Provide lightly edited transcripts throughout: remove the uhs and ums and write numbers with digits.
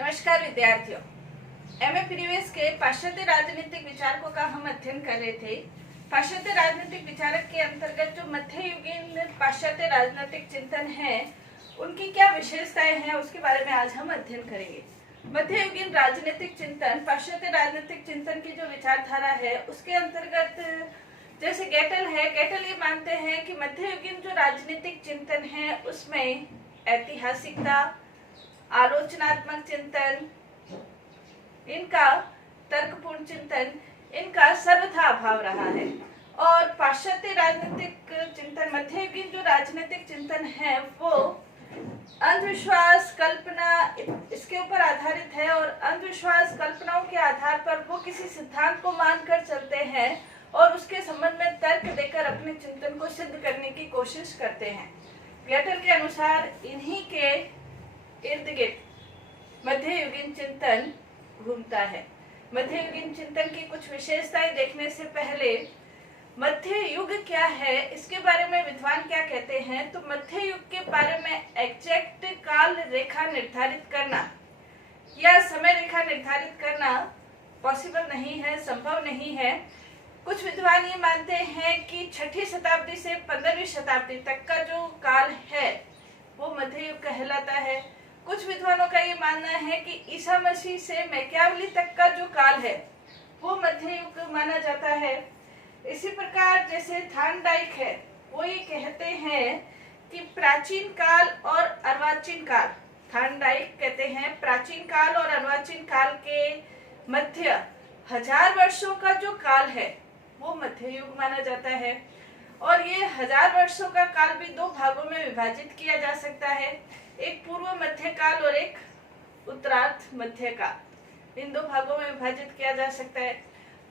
नमस्कार विद्यार्थियों। MA previous के पाश्चात्य राजनीतिक विचारकों का हम अध्ययन कर रहे थे। पाश्चात्य राजनीतिक विचारक के अंतर्गत जो मध्ययुगीन पाश्चात्य राजनीतिक चिंतन है, उनकी क्या विशेषताएं हैं, उसके बारे में आज हम अध्ययन करेंगे। मध्ययुगीन राजनीतिक चिंतन, पाश्चात्य राजनीतिक चिंतन की जो विचारधारा है, उसके अंतर्गत जैसे गेटल है, गेटल ये मानते हैं कि मध्ययुगीन जो राजनीतिक चिंतन है उसमें ऐतिहासिकता, आलोचनात्मक चिंतन, इनका तर्कपूर्ण चिंतन, इनका सर्वथा अभाव रहा है। और पाश्चात्य राजनीतिक चिंतन, मध्ययुगीन जो राजनीतिक चिंतन है वो अंधविश्वास, कल्पना, इसके ऊपर आधारित है। और अंधविश्वास, कल्पनाओं के आधार पर वो किसी सिद्धांत को मानकर चलते हैं और उसके संबंध में तर्क देकर अपने चिंतन को सिद्ध करने की कोशिश करते हैं। गेटल के अनुसार इन्हीं के इर्द गिर्द मध्ययुगीन चिंतन घूमता है। मध्ययुगीन चिंतन की कुछ विशेषताएं देखने से पहले मध्य युग क्या है, इसके बारे में विद्वान क्या कहते हैं। तो मध्य युग के बारे में एग्जैक्ट काल रेखा निर्धारित करना या समय रेखा निर्धारित करना पॉसिबल नहीं है, संभव नहीं है। कुछ विद्वान ये मानते हैं कि 6ठी शताब्दी से 15वीं शताब्दी तक का जो काल है वो मध्य युग कहलाता है। कुछ विद्वानों का ये मानना है कि ईसा मसीह से मैकियावली तक का जो काल है वो मध्य युग माना जाता है। इसी प्रकार जैसे थार्नडाइक है, वो ये कहते हैं कि प्राचीन काल और अर्वाचीन काल, थार्नडाइक कहते हैं प्राचीन काल और अर्वाचीन काल के मध्य 1000 वर्षों का जो काल है वो मध्य युग माना जाता है। और ये 1000 वर्षों का काल भी दो भागों में विभाजित किया जा सकता है, एक पूर्व मध्य काल और एक उत्तरार्ध मध्य काल। इन दो भागों में विभाजित किया जा सकता है।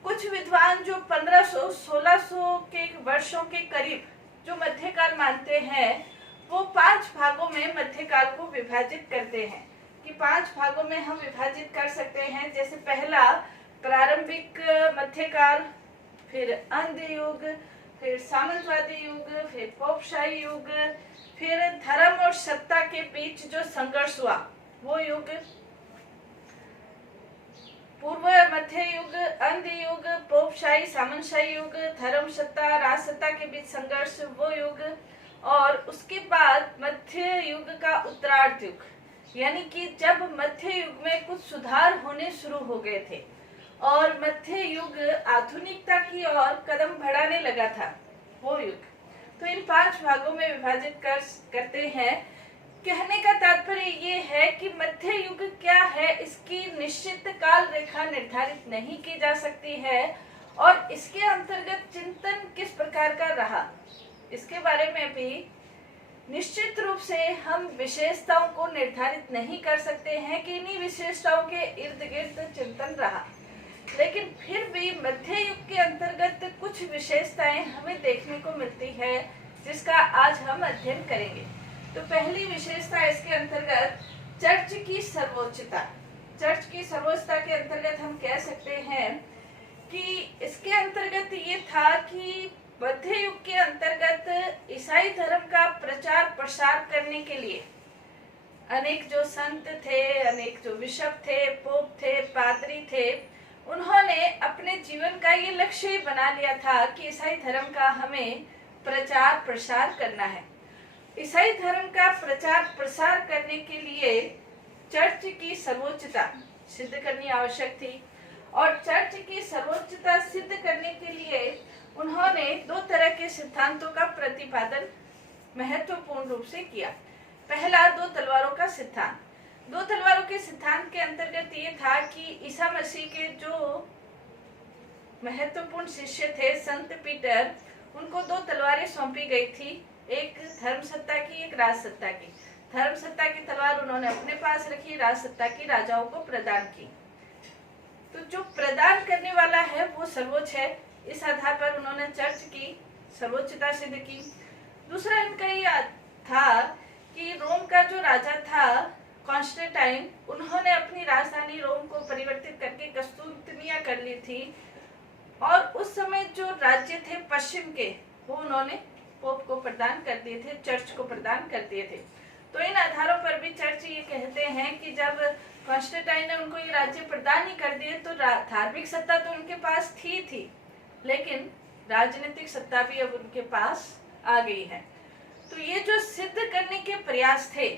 कुछ विद्वान जो 1500-1600 के वर्षों के करीब जो मध्यकाल मानते हैं, वो 5 भागों में मध्यकाल को विभाजित करते हैं कि 5 भागों में हम विभाजित कर सकते हैं। जैसे पहला प्रारंभिक मध्यकाल, फिर अंध युग, फिर सामंतवादी युग, फिर पोपशाही युग, फिर धर्म और सत्ता के बीच जो संघर्ष हुआ वो युग, पूर्व मध्य युग, अंध युग, पोपशाही, सामंतशाही युग, धर्म सत्ता, राजसत्ता के बीच संघर्ष वो युग। और उसके बाद मध्य युग का उत्तरार्ध युग, यानी कि जब मध्य युग में कुछ सुधार होने शुरू हो गए थे और मध्य युग आधुनिकता की ओर कदम बढ़ाने लगा था, वो युग। तो इन 5 भागों में विभाजित करते हैं। कहने का तात्पर्य ये है कि मध्य युग क्या है, इसकी निश्चित काल रेखा निर्धारित नहीं की जा सकती है और इसके अंतर्गत चिंतन किस प्रकार का रहा, इसके बारे में भी निश्चित रूप से हम विशेषताओं को निर्धारित नहीं कर सकते हैं कि इन्हीं विशेषताओं के इर्द गिर्द चिंतन रहा। लेकिन फिर भी मध्य युग के अंतर्गत कुछ विशेषताएं हमें देखने को मिलती है, जिसका आज हम अध्ययन करेंगे। तो पहली विशेषता इसके अंतर्गत चर्च की सर्वोच्चता। चर्च की सर्वोच्चता के अंतर्गत हम कह सकते हैं कि इसके अंतर्गत ये था कि मध्य युग के अंतर्गत ईसाई धर्म का प्रचार प्रसार करने के लिए अनेक जो संत थे, अनेक जो बिशप थे, पोप थे, पादरी थे, उन्होंने अपने जीवन का ये लक्ष्य बना लिया था कि ईसाई धर्म का हमें प्रचार प्रसार करना है। ईसाई धर्म का प्रचार प्रसार करने के लिए चर्च की सर्वोच्चता सिद्ध करनी आवश्यक थी। और चर्च की सर्वोच्चता सिद्ध करने के लिए उन्होंने 2 तरह के सिद्धांतों का प्रतिपादन महत्वपूर्ण रूप से किया। पहला 2 तलवारों का सिद्धांत। 2 तलवारों के सिद्धांत के अंतर्गत ये था कि ईसा मसीह के जो महत्वपूर्ण शिष्य थे संत पीटर, उनको 2 तलवारें सौंपी गई थी, एक धर्म सत्ता की, एक राज सत्ता की। धर्म सत्ता की तलवार उन्होंने अपने पास रखी, राज सत्ता की राजाओं को प्रदान की। तो जो प्रदान करने वाला है वो सर्वोच्च है। इस आधार पर उन्होंने चर्च की सर्वोच्चता सिद्ध की। दूसरा इनका ये था कि रोम का जो राजा था कॉन्स्टेंटाइन, उन्होंने अपनी राजधानी रोम को परिवर्तित करके कस्तूंतनिया कर ली थी और उस समय जो राज्य थे पश्चिम के, वो उन्होंने पोप को प्रदान कर दिए थे, चर्च को प्रदान कर दिए थे। तो इन आधारों पर भी चर्च ये कहते हैं कि जब कॉन्स्टेंटाइन ने उनको ये राज्य प्रदान ही कर दिए, तो धार्मिक सत्ता तो उनके पास थी, लेकिन राजनीतिक सत्ता भी अब उनके पास आ गई है। तो ये जो सिद्ध करने के प्रयास थे,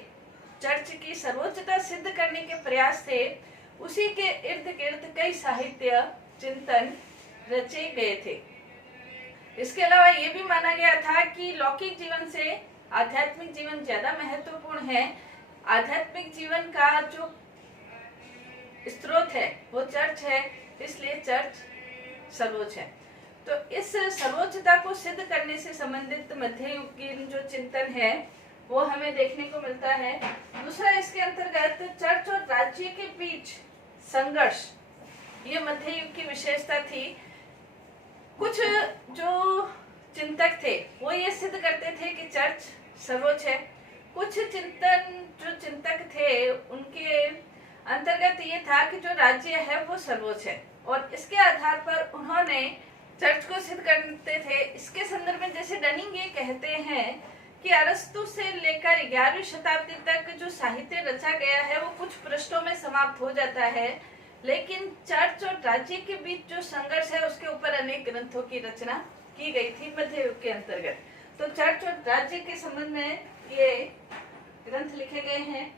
चर्च की सर्वोच्चता सिद्ध करने के प्रयास थे, उसी के इर्द गिर्द कई साहित्य चिंतन रचे गए थे। इसके अलावा ये भी माना गया था कि लौकिक जीवन से आध्यात्मिक जीवन ज्यादा महत्वपूर्ण है। आध्यात्मिक जीवन का जो स्रोत है वो चर्च है, इसलिए चर्च सर्वोच्च है। तो इस सर्वोच्चता को सिद्ध करने से संबंधित मध्ययुगीन जो चिंतन है वो हमें देखने को मिलता है। दूसरा, इसके अंतर्गत चर्च और राज्य के बीच संघर्ष, ये मध्ययुग की विशेषता थी। कुछ जो चिंतक थे वो ये सिद्ध करते थे कि चर्च सर्वोच्च है। कुछ चिंतक थे उनके अंतर्गत ये था कि जो राज्य है वो सर्वोच्च है, और इसके आधार पर उन्होंने चर्च को सिद्ध करते थे। इसके संदर्भ में जैसे डनिंग ये कहते हैं कि अरस्तु से लेकर 11वीं शताब्दी तक जो साहित्य रचा गया है वो कुछ पृष्ठों में समाप्त हो जाता है, लेकिन चर्च और राज्य के बीच जो संघर्ष है उसके ऊपर अनेक ग्रंथों की रचना की गई थी मध्य युग के अंतर्गत। तो चर्च और राज्य के संबंध में ये ग्रंथ लिखे गए हैं।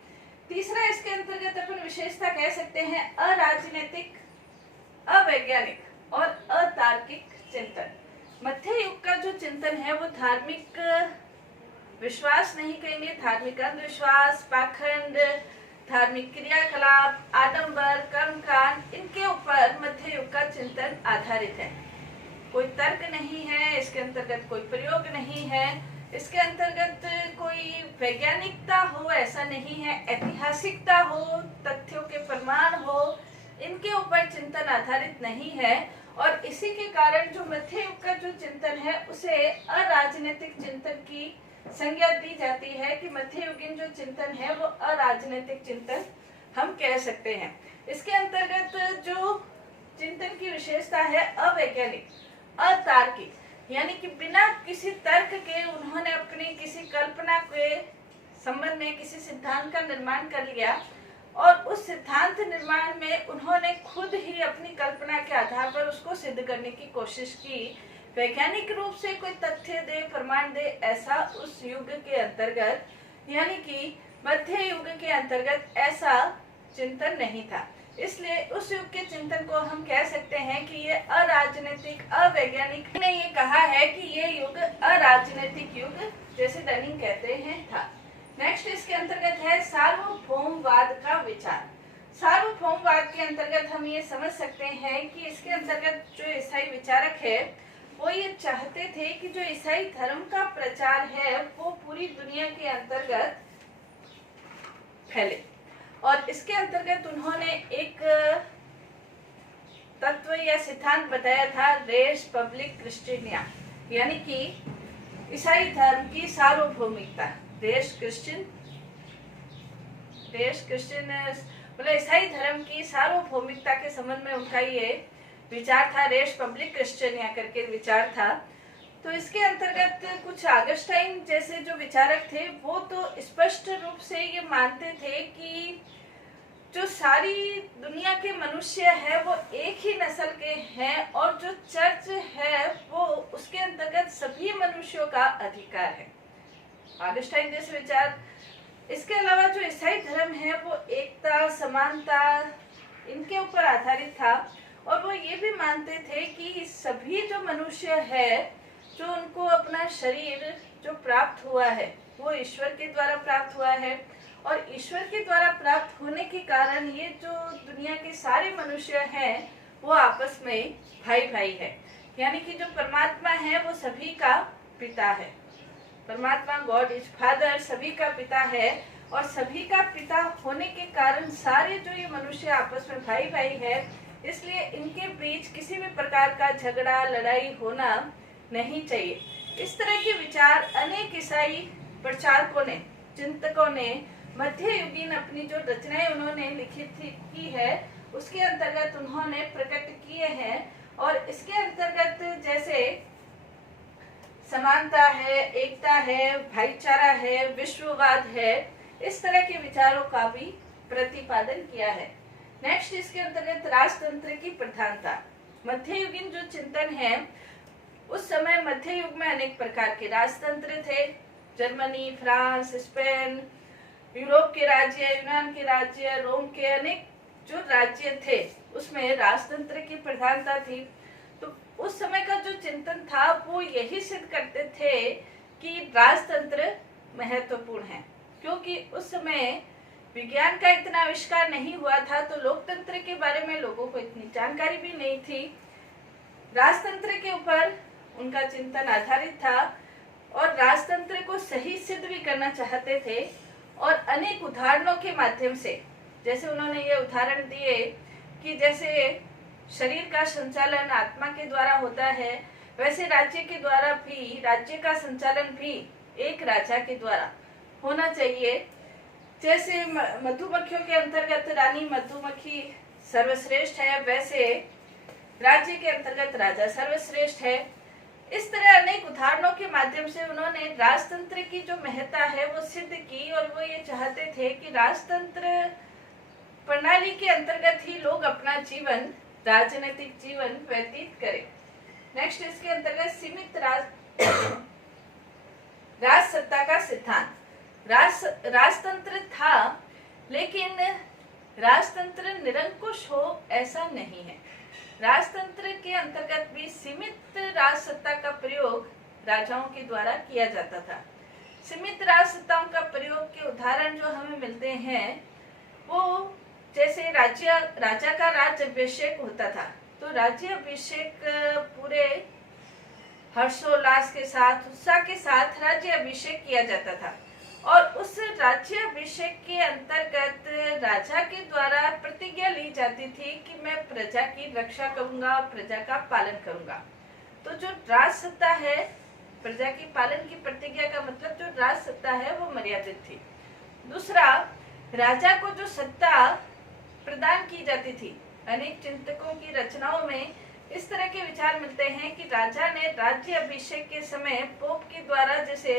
तीसरा, इसके अंतर्गत अपन विशेषता कह सकते हैं अराजनीतिक, अवैज्ञानिक और अतार्किक चिंतन। मध्य युग का जो चिंतन है वो धार्मिक विश्वास नहीं कहेंगे, धार्मिक अंधविश्वास, पाखंड, धार्मिक क्रियाकलाप, आडंबर, कर्मकांड, इनके ऊपर मध्य युग का चिंतन आधारित है। कोई तर्क नहीं है, इसके अंतर्गत कोई प्रयोग नहीं है, इसके अंतर्गत कोई वैज्ञानिकता हो ऐसा नहीं है, ऐतिहासिकता हो, तथ्यों के प्रमाण हो, इनके ऊपर चिंतन आधारित नहीं है। और इसी के कारण जो मध्य युग का जो चिंतन है उसे अराजनीतिक चिंतन की संज्ञा दी जाती है कि मध्ययुगीन जो चिंतन है वो अराजनीतिक चिंतन हम कह सकते हैं। इसके अंतर्गत जो चिंतन की विशेषता है अवैज्ञानिक, अतार्किक, यानी कि बिना किसी तर्क के उन्होंने अपनी किसी कल्पना के संबंध में किसी सिद्धांत का निर्माण कर लिया, और उस सिद्धांत निर्माण में उन्होंने खुद ही अपनी कल्पना के आधार पर उसको सिद्ध करने की कोशिश की। वैज्ञानिक रूप से कोई तथ्य दे, प्रमाण दे, ऐसा उस युग के अंतर्गत यानी कि मध्य युग के अंतर्गत ऐसा चिंतन नहीं था। इसलिए उस युग के चिंतन को हम कह सकते हैं कि ये अराजनीतिक, अवैज्ञानिक ने ये कहा है कि ये युग अराजनीतिक युग, जैसे डनिंग कहते हैं, था। नेक्स्ट इसके अंतर्गत है सार्वभौमवाद का विचार। सार्वभौमवाद के अंतर्गत हम ये समझ सकते हैं कि इसके अंतर्गत जो ईसाई विचारक है वो ये चाहते थे कि जो ईसाई धर्म का प्रचार है वो पूरी दुनिया के अंतर्गत फैले, और इसके अंतर्गत उन्होंने एक तत्व या सिद्धांत बताया था, रेस पब्लिक क्रिस्टियनिया, यानी कि ईसाई धर्म की सार्वभौमिकता। देश क्रिश्चियन मतलब ईसाई धर्म की सार्वभौमिकता के संबंध में उनका ये विचार था, रेस पब्लिक क्रिश्चियनिया करके विचार था। तो इसके अंतर्गत कुछ ऑगस्टाइन जैसे जो विचारक थे वो तो स्पष्ट रूप से ये मानते थे कि जो सारी दुनिया के मनुष्य है वो एक ही नस्ल के हैं, और जो चर्च है वो उसके अंतर्गत सभी मनुष्यों का अधिकार है, ऑगस्टाइन जैसे विचार। इसके अलावा जो ईसाई धर्म है वो एकता, समानता, इनके ऊपर आधारित था, और वो ये भी मानते थे कि सभी जो मनुष्य है, जो उनको अपना शरीर जो प्राप्त हुआ है वो ईश्वर के द्वारा प्राप्त हुआ है, और ईश्वर के द्वारा प्राप्त होने के कारण ये जो दुनिया के सारे मनुष्य हैं वो आपस में भाई भाई है, यानी कि जो परमात्मा है वो सभी का पिता है। परमात्मा, गॉड इज फादर, सभी का पिता है, और सभी का पिता होने के कारण सारे जो ये मनुष्य आपस में भाई भाई है, इसलिए इनके बीच किसी भी प्रकार का झगड़ा, लड़ाई होना नहीं चाहिए। इस तरह के विचार अनेक ईसाई प्रचारकों ने, चिंतकों ने मध्य युगीन अपनी जो रचनाएं उन्होंने लिखित की है उसके अंतर्गत उन्होंने प्रकट किए हैं, और इसके अंतर्गत जैसे समानता है, एकता है, भाईचारा है, विश्ववाद है, इस तरह के विचारों का भी प्रतिपादन किया है। नेक्स्ट इसके अंतर्गत राजतंत्र की प्रधानता। मध्ययुगीन जो चिंतन है, उस समय मध्य युग में अनेक प्रकार के राजतंत्र थे। जर्मनी, फ्रांस, स्पेन, यूरोप के राज्य, यूनान के राज्य, रोम के अनेक जो राज्य थे उसमें राजतंत्र की प्रधानता थी। तो उस समय का जो चिंतन था वो यही सिद्ध करते थे कि राजतंत्र महत्वपूर्ण है, क्योंकि उस समय विज्ञान का इतना आविष्कार नहीं हुआ था, तो लोकतंत्र के बारे में लोगों को इतनी जानकारी भी नहीं थी। राजतंत्र के ऊपर उनका चिंतन आधारित था और राजतंत्र को सही सिद्ध भी करना चाहते थे। और अनेक उदाहरणों के माध्यम से, जैसे उन्होंने ये उदाहरण दिए कि जैसे शरीर का संचालन आत्मा के द्वारा होता है, वैसे राज्य के द्वारा भी, राज्य का संचालन भी एक राजा के द्वारा होना चाहिए। जैसे मधुमक्खियों के अंतर्गत रानी मधुमक्खी सर्वश्रेष्ठ है, वैसे राज्य के अंतर्गत राजा सर्वश्रेष्ठ है। इस तरह अनेक उदाहरणों के माध्यम से उन्होंने राजतंत्र की जो महत्ता है वो सिद्ध की, और वो ये चाहते थे कि राजतंत्र प्रणाली के अंतर्गत ही लोग अपना जीवन, राजनीतिक जीवन व्यतीत करें। नेक्स्ट इसके अंतर्गत सीमित राज सत्ता का सिद्धांत। राजतंत्र था, लेकिन राजतंत्र निरंकुश हो ऐसा नहीं है। राजतंत्र के अंतर्गत भी सीमित राज सत्ता का प्रयोग राजाओं के द्वारा किया जाता था। सीमित राज सत्ताओं का प्रयोग के उदाहरण जो हमें मिलते हैं वो जैसे राजा का राज्याभिषेक होता था, तो राज्याभिषेक पूरे हर्षोल्लास के साथ, उत्साह के साथ राज्याभिषेक किया जाता था। और उस राज्याभिषेक के अंतर्गत राजा के द्वारा प्रतिज्ञा ली जाती थी कि मैं प्रजा की रक्षा करूंगा, प्रजा का पालन करूंगा। तो जो राज सत्ता है, प्रजा की पालन की प्रतिज्ञा का मतलब जो राज सत्ता है वो मर्यादित थी। दूसरा, राजा को जो सत्ता प्रदान की जाती थी, अनेक चिंतकों की रचनाओं में इस तरह के विचार मिलते हैं कि राजा ने राज्याभिषेक के समय पोप के द्वारा जैसे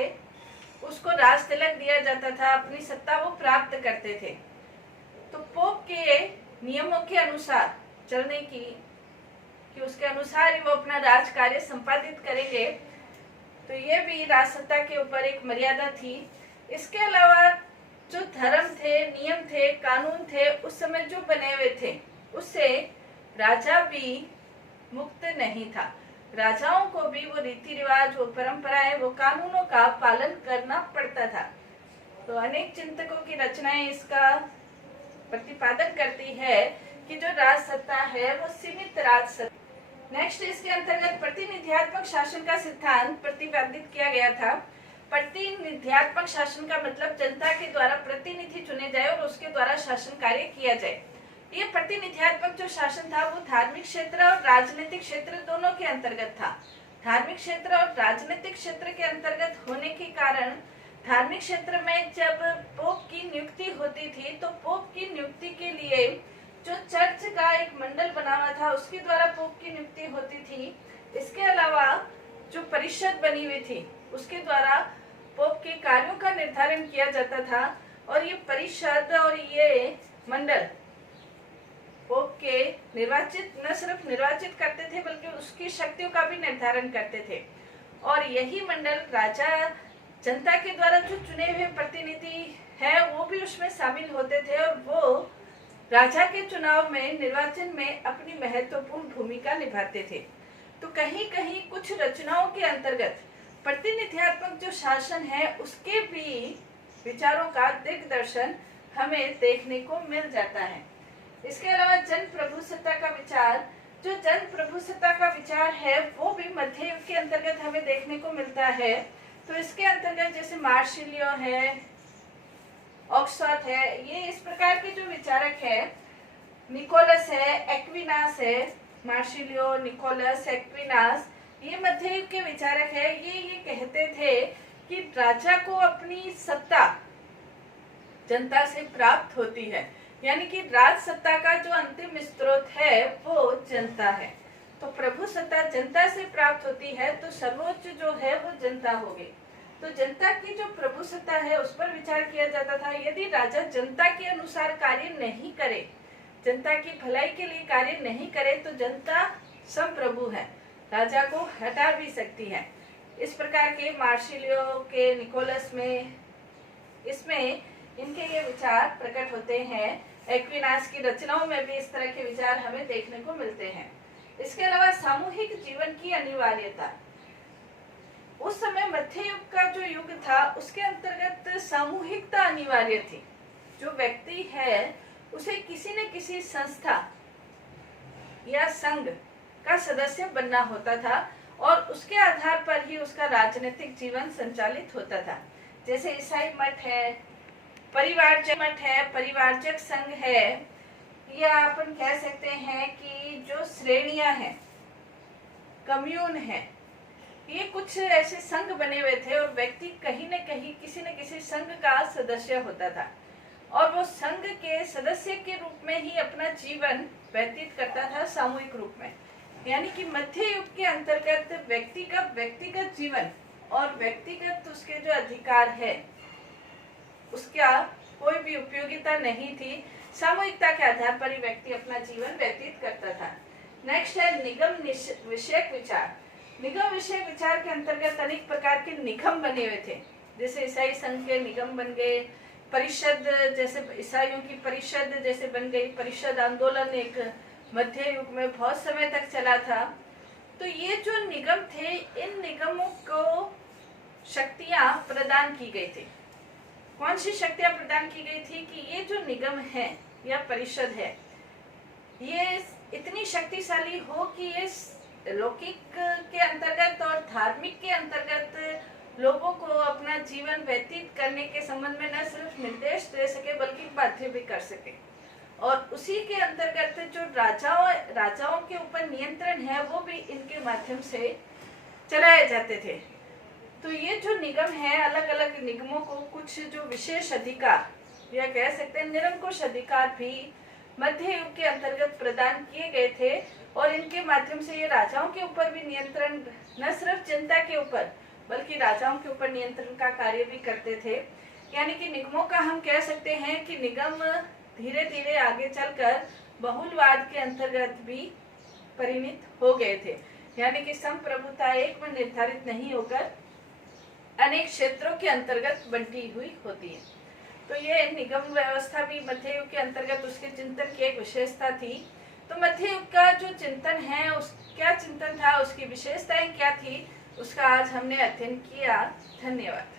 उसको राज तिलक दिया जाता था, अपनी सत्ता वो प्राप्त करते थे। तो पोप के नियमों के अनुसार चलने की, कि उसके अनुसार ही वो अपना राज कार्य संपादित करेंगे, तो ये भी राज सत्ता के ऊपर एक मर्यादा थी। इसके अलावा जो धर्म थे, नियम थे, कानून थे, उस समय जो बने हुए थे, उससे राजा भी मुक्त नहीं था। राजाओं को भी वो रीति रिवाज, वो परंपराएं, वो कानूनों का पालन करना पड़ता था। तो अनेक चिंतकों की रचनाएं इसका प्रतिपादन करती है कि जो राज सत्ता है वो सीमित राज सत्ता। नेक्स्ट इसके अंतर्गत प्रतिनिधियात्मक शासन का सिद्धांत प्रतिपादित किया गया था। प्रतिनिधियात्मक शासन का मतलब जनता के द्वारा प्रतिनिधि चुने जाए और उसके द्वारा शासन कार्य किया जाए। ये प्रतिनिधियात्मक जो शासन था वो धार्मिक क्षेत्र और राजनीतिक क्षेत्र दोनों के अंतर्गत था। धार्मिक क्षेत्र और राजनीतिक क्षेत्र के अंतर्गत होने के कारण धार्मिक क्षेत्र में जब पोप की नियुक्ति होती थी, तो पोप की नियुक्ति के लिए जो चर्च का एक मंडल बना हुआ था उसके द्वारा पोप की नियुक्ति होती थी। इसके अलावा जो परिषद बनी हुई थी उसके द्वारा पोप के कार्यों का निर्धारण किया जाता था। और ये परिषद और ये मंडल पोप के न सिर्फ निर्वाचित करते थे बल्कि उसकी शक्तियों का भी निर्धारण करते थे। और यही मंडल राजा, जनता के द्वारा जो चुने हुए प्रतिनिधि है वो भी उसमें शामिल होते थे, और वो राजा के चुनाव में, निर्वाचन में अपनी महत्वपूर्ण भूमिका निभाते थे। तो कहीं कहीं कुछ रचनाओं के अंतर्गत प्रतिनिधियात्मक जो शासन है उसके भी विचारों का दिग्दर्शन हमें देखने को मिल जाता है। इसके अलावा जन प्रभुसत्ता का विचार, जो जन प्रभुसत्ता का विचार है वो भी मध्य युग के अंतर्गत हमें देखने को मिलता है। तो इसके अंतर्गत जैसे मार्सिलियो है, ऑक्सफोर्ड है, ये इस प्रकार के जो विचारक है, निकोलस है, एक्विनास है, मार्सिलियो, निकोलस, एक्विनास, ये मध्य युग के विचारक है। ये कहते थे कि राजा को अपनी सत्ता जनता से प्राप्त होती है, यानी कि राज सत्ता का जो अंतिम स्रोत है वो जनता है। तो प्रभु सत्ता जनता से प्राप्त होती है, तो सर्वोच्च जो है वो जनता होगी। तो जनता की जो प्रभुसत्ता है उस पर विचार किया जाता था। यदि राजा जनता के अनुसार कार्य नहीं करे, जनता की भलाई के लिए कार्य नहीं करे, तो जनता संप्रभु है, राजा को हटा भी सकती है। इस प्रकार के मार्सिलियो के निकोलस में इसमें इनके ये विचार प्रकट होते हैं। एक्विनास की रचनाओं में भी इस तरह के विचार हमें देखने को मिलते हैं। इसके अलावा सामूहिक जीवन की अनिवार्यता। उस समय मध्य युग का जो युग था उसके अंतर्गत सामूहिकता अनिवार्य थी। जो व्यक्ति है उसे किसी न किसी संस्था या संघ का सदस्य बनना होता था और उसके आधार पर ही उसका राजनीतिक जीवन संचालित होता था। जैसे ईसाई मठ है, परिवारजक मठ है, परिवारजक संघ है, या अपन कह सकते हैं कि जो श्रेणियां हैं, कम्यून है, ये कुछ ऐसे संघ बने हुए थे और व्यक्ति कहीं न कहीं किसी न किसी संघ का सदस्य होता था और वो संघ के सदस्य के रूप में ही अपना जीवन व्यतीत करता था सामूहिक रूप में। यानी कि मध्य युग के अंतर्गत व्यक्ति का व्यक्तिगत जीवन और व्यक्तिगत उसके जो अधिकार है उसका कोई भी उपयोगिता नहीं थी। सामूहिकता के आधार पर ही व्यक्ति अपना जीवन व्यतीत करता था। नेक्स्ट है निगम विषयक विचार। निगम विषय विचार के अंतर्गत अनेक प्रकार के निगम बने हुए थे। जैसे ईसाई संघ के निगम बन गए, परिषद जैसे ईसाइयों की परिषद जैसे बन गई। परिषद आंदोलन एक मध्य युग में बहुत समय तक चला था। तो ये जो निगम थे, इन निगमों को शक्तियां प्रदान की गई थी। कौन सी शक्तियां प्रदान की गई थी कि ये जो निगम है या परिषद है ये इतनी शक्तिशाली हो कि ये लौकिक के अंतर्गत और धार्मिक के अंतर्गत लोगों को अपना जीवन व्यतीत करने के संबंध में न सिर्फ निर्देश दे सके बल्कि बाध्य भी कर सके। और उसी के अंतर्गत जो राजाओं के ऊपर नियंत्रण है वो भी इनके माध्यम से चलाए जाते थे। तो ये जो निगम है, अलग अलग निगमों को कुछ जो विशेष अधिकार या कह सकते हैं निरंकुश अधिकार भी मध्य युग के अंतर्गत प्रदान किए गए थे और इनके माध्यम से ये राजाओं के ऊपर भी नियंत्रण, न सिर्फ जनता के ऊपर बल्कि राजाओं के ऊपर नियंत्रण का कार्य भी करते थे। यानी कि निगमों का हम कह सकते हैं कि निगम धीरे धीरे आगे चलकर बहुलवाद के अंतर्गत भी परिणित हो गए थे। यानी कि संप्रभुता एक में निर्धारित नहीं होकर अनेक क्षेत्रों के अंतर्गत बंटी हुई होती है। तो ये निगम व्यवस्था भी मध्य युग के अंतर्गत उसके चिंतन की एक विशेषता थी। तो मध्य युग का जो चिंतन है, उस क्या चिंतन था, उसकी विशेषताएं क्या थी, उसका आज हमने अध्ययन किया। धन्यवाद।